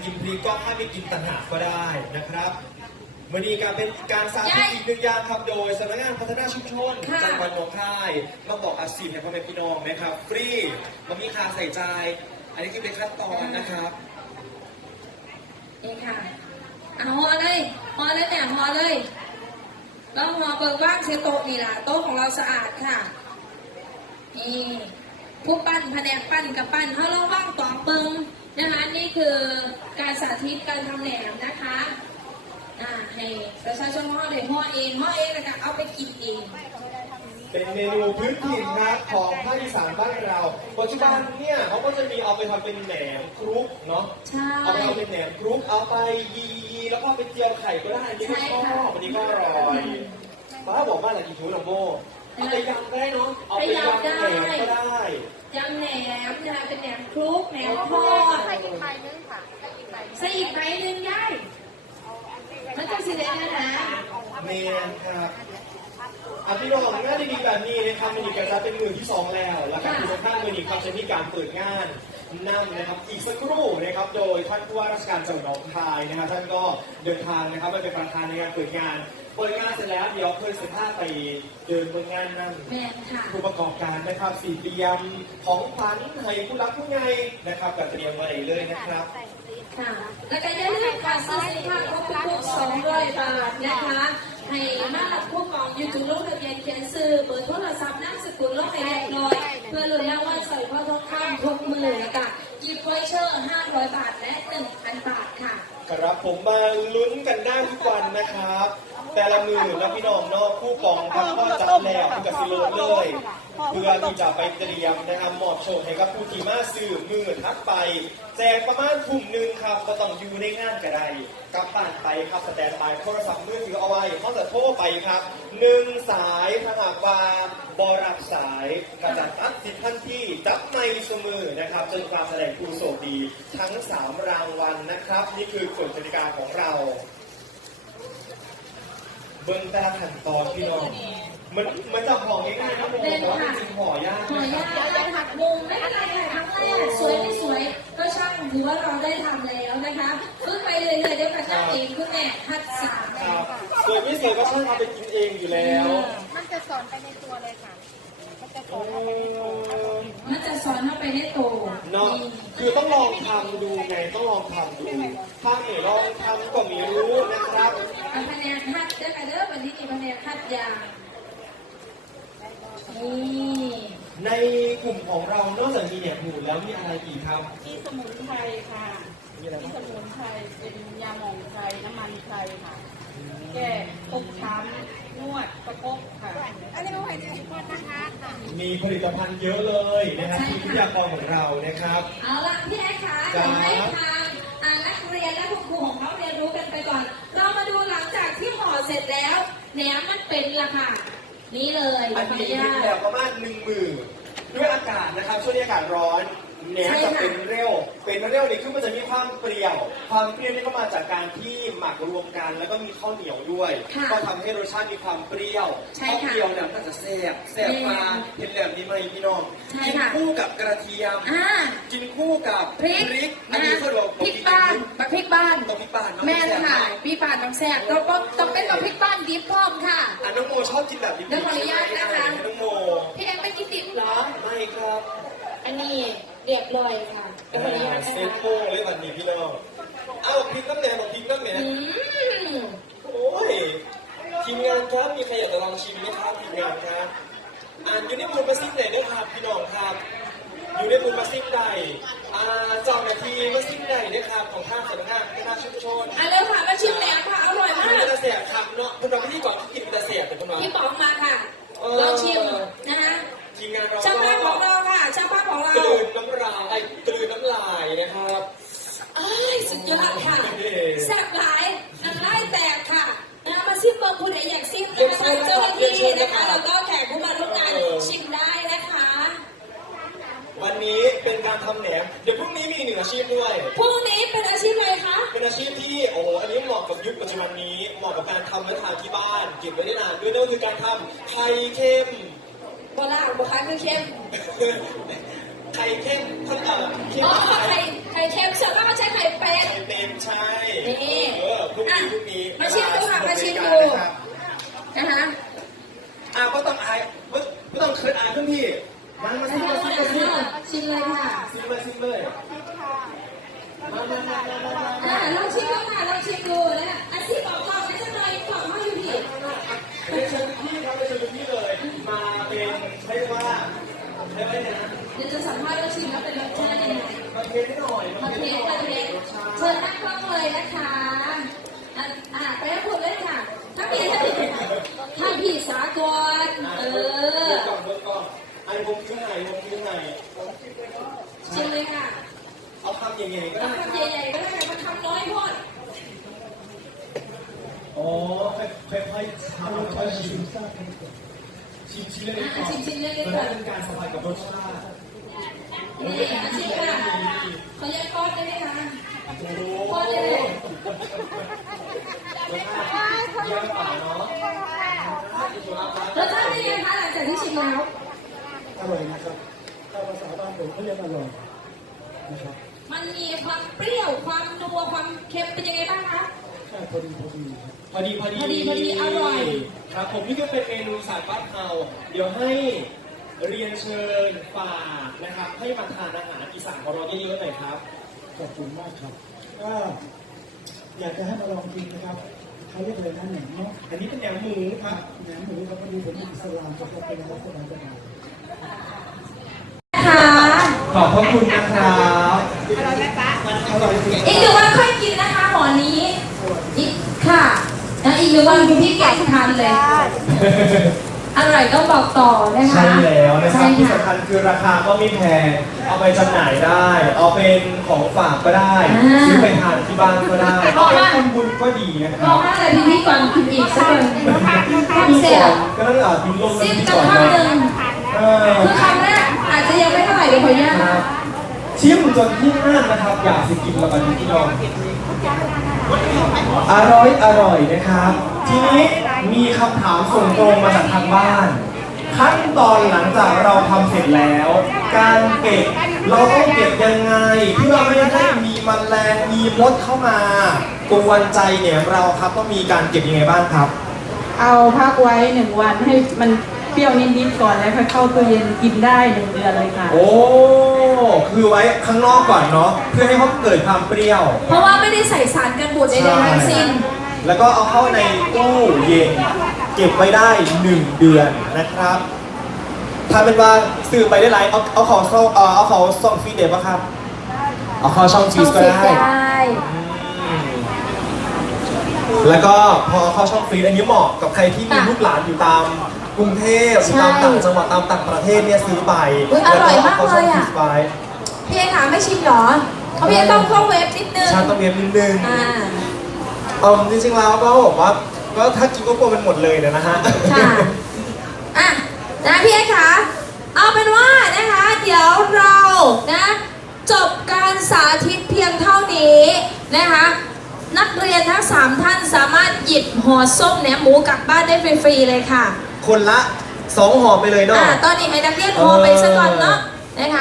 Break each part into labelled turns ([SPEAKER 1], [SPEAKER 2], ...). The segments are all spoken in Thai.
[SPEAKER 1] กินพริกก็ถ้าไม่กินต่างหากก็ได้นะครับวันนี้การเป็นการสาธิตอีกหนึ่งอย่างครับโดยสำนักงานพัฒนาชุมชนจังหวัดหนองคายมาบอกอาชีพให้พ่อแม่พี่น้องนะครับฟรีมันมีค่าใส่ใจอันนี้คือเป็นขั้นตอนนะครับ
[SPEAKER 2] เองค่ะเอาห่อเลยเนี่ยห่อเลยแล้วห่อเบิกว่างเชโต๊ะนี่แหละโต๊ะของเราสะอาดค่ะนี่ผู้ปั้นแผนกปั้นกับปั้นเขาเราว่างต่อเปิงนะคะนี่คือการสาธิตการทำแหนมนะคะให้ประชาชนห่อเลยห่อเองแล้วก็เอาไปกินเอง
[SPEAKER 1] เป็นเมนูพื้นถิ่นนะของภาคอีสานบ้านเราปัจจุบันเนี่ยเขาก็จะมีเอาไปทำเป็นแหนมครุกเนาะเอาไปทำเป็นแหนมครุกเอาไปยีแล้วก็ไปเจียวไข่ก็ได้อันนี้ก็ชอบอันนี้ก็อร่อยป้าบอกว่าอะไรกินทูนองโมเอาไปยำได้เนาะเอาไปยำแหนมก็ได้
[SPEAKER 2] ยำแหนมนะคะเป็นแหนมครุกแหนมทอด
[SPEAKER 3] ใส่อีกใบนึงค่ะ
[SPEAKER 2] ใส่อีกใบนึงได้มันจะสีแดงนะ
[SPEAKER 1] เมนครับพี่น้องงานดีๆแบบนี้นะครับมันอีกการเป็นมือที่2แล้วครับทุกท่านมือนี้ครับจะมีการเปิดงานนำนะครับอีกสักครู่นะครับโดยท่านผู้ว่าราชการจังหวัดหนองคายนะครับท่านก็เดินทางนะครับมาเป็นประธานในการเปิดงานเสร็จแล้วเดี๋ยวเพื่อนสิบห้าไปเดินบนงานนั่งผู้ประกอบการนะครับสี่เตรียมของขวัญให้ผู้รักผู้ใหญ่นะครับกับเตรียมมาเลยนะครับ
[SPEAKER 2] ค่ะแล้วก็อย่าลืมการซื้อสินค้าครบทุก200 บาทนะคะให้มาหลับผู้กองยูทูบลงทะเบียนเขียนซื้อเบอร์โทรศัพท์นามสกุลลงให้เรียบร้อยเพื่อลุ้นรางวัลใส่พ่อทองคำทุกมือแล้วก็กิฟต์วอเชอร์500 บาทและ 1,000 บาทค่ะ
[SPEAKER 1] ครับผมมาลุ้นกันได้ทุกวันนะครับแต่ละมือแล้วพี่น้องนอกผู้กองครับก็จับแล้วคือกับซิโลเลยเพื่อที่จะไปเตรียมนะครับมอบโชคให้กับผู้ที่มาซื้อมือทักไปแจกประมาณทุ่มหนึ่งครับก็ต้องอยู่ในงานก็ได้กลับบ้านไปครับสแตนบายโทรศัพท์มือถือเอาไว้เขาจะโทรไปครับ1 สายถ้าหากว่าบรับสายกระจัดตัดสิทธิ์ทันทีจับในเสมอนะครับจนความแสดงผู้โชคดีทั้ง3 รางวัลนะครับนี่คือกฎกติกาของเราเบิ้งแต่ละขั้นตอนพี่น้องมันจะห่อง่ายๆนะผมบอกว่าจริงห่อยาก
[SPEAKER 2] หักมุมไม่เป็นไรค่ะครั้งแรกสวยไม่สวยก็ช่างถือว่าเราได้ทำแล้วนะคะขึ้นไปเลยเดี๋ยวกระช่างเองคุณแม่คัดสาม
[SPEAKER 1] สวยไม่สวยก็ช่างเอาไปกินเองอยู่แล้ว
[SPEAKER 3] มันจะสอนไปในตัวเลยค่ะมันจะสอน
[SPEAKER 2] เข้าไปในตัว
[SPEAKER 1] เนาะคือต้องลองทำดูไงต้องลองทำดูถ้าไม่ลองทำก็ไม่รู้นะครับ
[SPEAKER 2] คะแนนคัดเด้อวันนี้มีคะแนนคัดยา
[SPEAKER 1] ในกลุ่มของเรานอกจากมีเนี่ยหมูแล้วมีอะไรอีกครับ
[SPEAKER 3] มีสมุนไพรค่ะมีสมุนไพรเป็นยาหม่องไพรน้ำมันไพรค่ะแก้ฟกช้ำนวดประกบค่ะอันนี้ไม่ไหวจริงๆนะคะ
[SPEAKER 1] มีผลิตภัณฑ์เยอะเลยนะครับที่วิทยากรของเรานะครับ
[SPEAKER 2] เอาล่ะพี่แอ๊ค่ะขอให้ทางนักเรียนและคุณครูของเขาเรียนรู้กันไปก่อนเรามาดูหลังจากที่ห่อเสร็จแล้วแหนมมันเป็นละค่ะนี่เลย
[SPEAKER 1] อันนี้แบบประมาณ1 มือด้วยอากาศนะครับช่วงนี้อากาศร้อนแหนมจะเป็นเร็วนี่คือมันจะมีความเปรี้ยวนี่ก็มาจากการที่หมักรวมกันแล้วก็มีข้าวเหนียวด้วยก็ทำให้รสชาติมีความเปรี้ยวข้าวเปรี้ยวเนี่ยมันจะแซ่บมาเห็นแบบนี้ไหมพี่น้องกินคู่กับกระเทียมกินคู่กับพริกอันนี้คือ
[SPEAKER 2] พริกบ้านพริกบ้านแม่ค่ะพริกบ้านต้องแซ่บต้องเป็นพริกบ้านดิบพร้อมค่ะ
[SPEAKER 1] น้องโมชอบกินแบบดิบ
[SPEAKER 2] น้องขออนุญาตนะคะ
[SPEAKER 1] น้องโม
[SPEAKER 2] พี่แอนไม่กินดิบเหรอ
[SPEAKER 1] ไม่ครับ
[SPEAKER 2] อันนี้เรียบร้อยค่ะ
[SPEAKER 1] เซตโป้เลยวันนี้พี่น้องเอาพริกน้ำแดงของพริกน้ำแดงโอ้ยทีมงานครับมีใครอยากจะลองชิมไหมครับทีมงานครับอยู่ในมูลมาซิ่งไหนได้ครับพี่น้องครับอยู่ในมูลมาซิ่งใดจองนาทีมาซิ่งใดได้ครับของข้างสำนักงานพัฒนาชุมชน
[SPEAKER 2] เร็วค่ะมาชิมแหนมค่ะอร่อยมาก
[SPEAKER 1] กินกระเสียบครับเนาะพวกเราพี่ก่อนกินกระเสียบแต่พวกเรา
[SPEAKER 2] พี่ป๋องมาค่ะลองชิมนะคะ
[SPEAKER 1] ทีมงานเรา
[SPEAKER 2] ช่างภาพของเราค่ะช่างภาพของเรา
[SPEAKER 1] กลืนน้ำลายนะครับ
[SPEAKER 2] สุดยอดค่ะแซ่บหลายน้ำลายแตกค่ะมาซิมเบอร์คุณอยากซิมนะคะเจ้าหน้าที่นะคะแล้วก็แขกผู้มาร่วมงานชิมได้นะคะ
[SPEAKER 1] วันนี้เป็นการทำแหนมเดี๋ยวพรุ่งนี้มี1 อาชีพด้วย
[SPEAKER 2] พรุ่งนี้เป็นอาชีพอะไรคะ
[SPEAKER 1] เป็นอาชีพที่โอ้โหอันนี้เหมาะกับยุคปัจจุบันนี้เหมาะกับการทำและทานที่บ้านเก็บไว้ได้นานด้วยนั่นคือการทำไข่เค็ม
[SPEAKER 2] โบราณโบราณคือเค็ม
[SPEAKER 1] ไข่เค็มเขาเรียก
[SPEAKER 2] ไข่เค็มส่วนมากใช้ไข่เป็ด
[SPEAKER 1] ใช่
[SPEAKER 2] นี่
[SPEAKER 1] พรุ่งนี้
[SPEAKER 2] มาชิมดูค่ะมาชิมดูนะคะ
[SPEAKER 1] ก็ต้องอายก็ต้องเคิร์ดอายเพื่อนพี่มาซิมาซิมาซิ
[SPEAKER 2] ชิมเลยค่ะ
[SPEAKER 1] ซิเลยมา
[SPEAKER 2] ลองชิมดูค่ะลองชิมดูนะอาชีพบอกก่อนไม่ใช่เลยก่อนมาอยู่ผิด
[SPEAKER 1] เรียนเชิญพี่ครับเรียนเชิญพี่เลย มาเป็นเรียกว่าเรียกว่านะ
[SPEAKER 2] เดี๋ยวจะสัมภาษณ์ว่าชิมแล้วเป็นรสชาติยังไง
[SPEAKER 1] มาเทสให้หน่อย
[SPEAKER 2] มาเทสเชิญนั่งกล้องเลยนะคะไปให้คุณเลยค่ะถ้าผิดสากล
[SPEAKER 1] ก่อนไอ้ผมคิ้วไหน
[SPEAKER 2] ชิมเลยค่ะ
[SPEAKER 1] เอาคำใหญ่ๆก็ได้
[SPEAKER 2] ทำใหญ่ๆก็ได้มันทำน้อยพอด
[SPEAKER 1] อ๋อค่อยๆทำค่อยๆชิมชิมเลยก่อนมันได้เป็นการสัมผัสกับรสชาติ
[SPEAKER 2] นี่ชิมค่ะเขาแยกก้อนได้ไหมคะ
[SPEAKER 1] โอ้โห
[SPEAKER 2] ก้อนได้เลย
[SPEAKER 1] เยี่ยมป่าเนาะ
[SPEAKER 2] รสชาติเป็นยังไงคะหลังจากที่ชิมแล้ว
[SPEAKER 4] อร่อยนะครับถ้าภาษาบ้านผมเขาเรียกอร่อยนะครับ
[SPEAKER 2] มันมีความเปรี้ยวความนัวความเค็มเป็นยังไงบ้างคะ
[SPEAKER 4] แค่พอดีครับ
[SPEAKER 1] พอดีอร่อยครับผมนี่ก็เป็นเมนูสายบ้านเฮาเดี๋ยวให้เรียนเชิญฝากนะครับ ให้มาทานอาหารอีสานของเราเยอะๆหน่อยครับ
[SPEAKER 4] ขอบคุณมากครับก็อยากจะให้มาลองกินนะครับเขาเรียกอะไรนะแหนมเนาะ
[SPEAKER 1] อันนี้เป็นแหนมหมูครับ
[SPEAKER 4] แหนมหมูครับพอดีผมเป็นอิสลามจะเป็นรัฐบาลจะมา
[SPEAKER 2] ค่ะ
[SPEAKER 1] ขอบพระคุณนะครับ
[SPEAKER 4] อร่อยจริง
[SPEAKER 2] อีกหนึ่งวันค่อยกินนะคะหมอนี้อีกค่ะแล้วอีกหนึ่งวันคุณพี่แกะทานเลย อร่อยต้องบอกต่อนะคะ
[SPEAKER 1] ใช่แล้วนะครับ
[SPEAKER 2] ใช่
[SPEAKER 1] ที่
[SPEAKER 2] ค่ะ
[SPEAKER 1] สำคัญคือราคาก็ไม่แพงเอาไปจำหน่ายได้ เอาเป็นของฝากก็ได้ ซื้อไปทานที่บ้านก็ได้เอาไปทำบุญก็ดีนะค
[SPEAKER 2] บ
[SPEAKER 1] รั
[SPEAKER 2] อบ กว่าอะไรพี่พี่ก่อนกินอีกสักคนความเสีย
[SPEAKER 1] ก็ต้องทิ้งลง
[SPEAKER 2] ซิม
[SPEAKER 1] ที่
[SPEAKER 2] กั
[SPEAKER 1] ก่
[SPEAKER 2] น
[SPEAKER 1] อน
[SPEAKER 2] คำหนึ่ง คือ
[SPEAKER 1] ค
[SPEAKER 2] คำแรกอาจจะยังไม่เท่าไหร่เดี๋ยวขออนุญาต
[SPEAKER 1] รับชิมจนที่นั่นนะครับ อยากสิกินแล้วกันที่น้องอร่อยนะครับ ทีนี้มีคำถามส่งตรงมาจากทางบ้าน ขั้นตอนหลังจากเราทำเสร็จแล้ว การเก็บเราต้องเก็บยังไง เพื่อไม่ให้มีแมลงมีมดเข้ามากวนใจเนี่ยเราครับต้องมีการเก็บยังไงบ้างครับ
[SPEAKER 3] เอาพักไว้1 วันให้มันเปรี้ยวนิดๆก่อนแล้วค่อยเข้าตู้เย็นกินได้1 เดือนเลยค่ะ
[SPEAKER 1] โอ้คือไว้ข้างนอกก่อนเนาะเพื่อให้เขาเกิดความเปรี้ยว
[SPEAKER 2] เพราะว่าไม่ได้ใส่สารกันบูดใดๆทั้งสิ้น
[SPEAKER 1] แล้วก็เอาเข้าในตู้เย็นเก็บไว้ได้ 1 เดือนนะครับ ถ้าเป็นว่าซื้อไปได้หลายเอาของส่งฟรีเดบะครับ เอาเข้าช่องฟีสก็ได้ แล้วก็พอเข้าช่องฟรีอันนี้เหมาะกับใครที่มีลูกหลานอยู่ตามกรุงเทพหรือตามต่างจังหวัดตามต่างประเทศเนี่ยซื้อไป
[SPEAKER 2] อร่อยมาก
[SPEAKER 1] เข้า
[SPEAKER 2] เล
[SPEAKER 1] ช่อง
[SPEAKER 2] ย
[SPEAKER 1] ฟี
[SPEAKER 2] อ่ะ
[SPEAKER 1] สไป
[SPEAKER 2] พี่เอขาไม่ชิมหรอเขาพี่เอต้องเข้าเว็บนิดนึง
[SPEAKER 1] ชาต้องเว็บนิดนึง จริงๆแล้วก็บอกว่าก็ถ้ากินก็กลัวมันหมดเลยนะฮะ
[SPEAKER 2] ค่ะอ่ะนะพี่เอขาเอาเป็นว่านะคะเดี๋ยวเรานะจบการสาธิตเพียงเท่านี้นะคะนักเรียนทั้ง 3 ท่านสามารถหยิบห่อส้มแหนมหมูกลับบ้านได้ฟรีๆเลยค่ะ
[SPEAKER 1] คนละ 2 ห่อไปเลยเนาะ
[SPEAKER 2] ตอนนี้ให้นักเรียนห่อไปซะก่อนเนาะนะคะ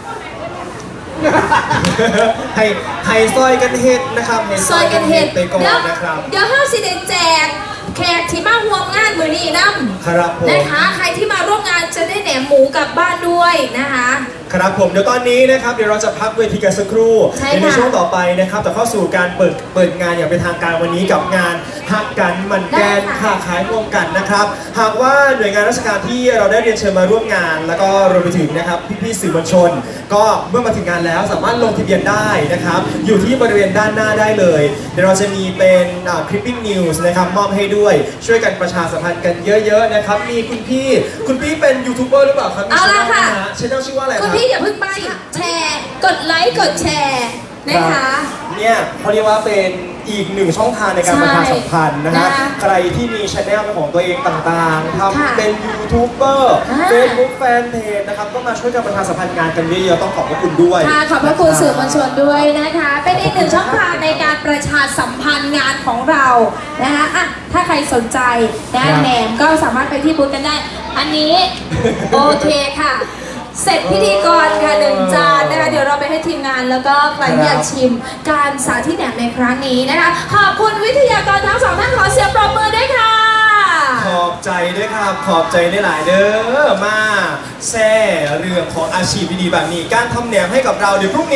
[SPEAKER 1] ให้ซอยกันเฮ็ดนะครับให้
[SPEAKER 2] ซอยกันเห็ด
[SPEAKER 1] ไปก่อน
[SPEAKER 2] เดี๋ยว
[SPEAKER 1] นะครับ
[SPEAKER 2] เดี๋ยวห้าสิเดแจกแขกที่มาร่วมงานมือนี้นำ
[SPEAKER 1] ครับผม
[SPEAKER 2] นะคะใครที่มาร่วมงานจะได้แหนมหมูกลับบ้านด้วยนะคะ
[SPEAKER 1] ครับผมเดี๋ยวตอนนี้นะครับเดี๋ยวเราจะพักเวทีกันสักครู่
[SPEAKER 2] ใช่ค่ะ
[SPEAKER 1] ในช่วงต่อไปนะครับจะเข้าสู่การเปิดงานอย่างเป็นทางการวันนี้กับงานฮักกันมันแกนค้าขายร่วมกันนะครับ หากว่าหน่วยงานราชการที่เราได้เรียนเชิญมาร่วมงาน แล้วก็รวมไปถึงนะครับพี่ๆสื่อมวลชน ก็เมื่อมาถึงงานแล้วสามารถลงทะเบียนได้นะครับอยู่ที่บริเวณด้านหน้าได้เลยเดี๋ยวเราจะมีเป็นคลิปปิ้งนิวส์นะครับมอบให้ด้วยช่วยกันประชาสัมพันธ์กันเยอะๆนะครับมีคุณพี่เป็นยูทูบเบอร์หรือเปล่าครับ
[SPEAKER 2] เอาละค่ะ
[SPEAKER 1] ช่องชื่อว่าอะไรค
[SPEAKER 2] คุณ
[SPEAKER 1] รับ
[SPEAKER 2] พี่อย่าเพิ่งไปแชร์กดไลค์กดแชร์นะคะ
[SPEAKER 1] เนี่ยเขาเรียกว่าเป็นอีกหนึ่งช่องทางในการประชาสัมพันธ์นะฮะ
[SPEAKER 2] ใช่
[SPEAKER 1] ใครที่มีช anel เป็นของตัวเองต่างๆ
[SPEAKER 2] ค่ะ
[SPEAKER 1] ทำเป็นยูทูบเบอร์
[SPEAKER 2] อ่า
[SPEAKER 1] เฟซบุ๊กแฟนเพจนะครับก็มาช่วยกันประชาสัมพันธ์งานกันเยอะๆต้องขอบพระคุณด้วย
[SPEAKER 2] ค่ะขอบพระคุณสื่อมวลชนด้วยนะคะ เป็นอีกหนึ่งช่องทางในการประชาสัมพันธ์งานของเรานะคะอ่ะถ้าใครสนใจนะ
[SPEAKER 1] ครับ
[SPEAKER 2] แหนมก็สามารถไปที่บูธกันได้ อันนี้ โอเคค่ะเสร็จพิธีกรค่ะ1 จานนะคะ เดี๋ยวเราไปให้ทีมงานแล้วก็ใครที่อยากชิมการสาธิตแหนมในครั้งนี้นะคะ ขอบคุณวิทยากรทั้ง2 ท่านขอเสียงปรบมือด้วยค่ะ
[SPEAKER 1] ขอบใจด้วยครับ ขอบใจได้หลายเด้อมาแซ่เรื่องของอาชีพดีๆแบบนี้ การทำแหนมให้กับเราเดี๋ยวพรุ่งนี้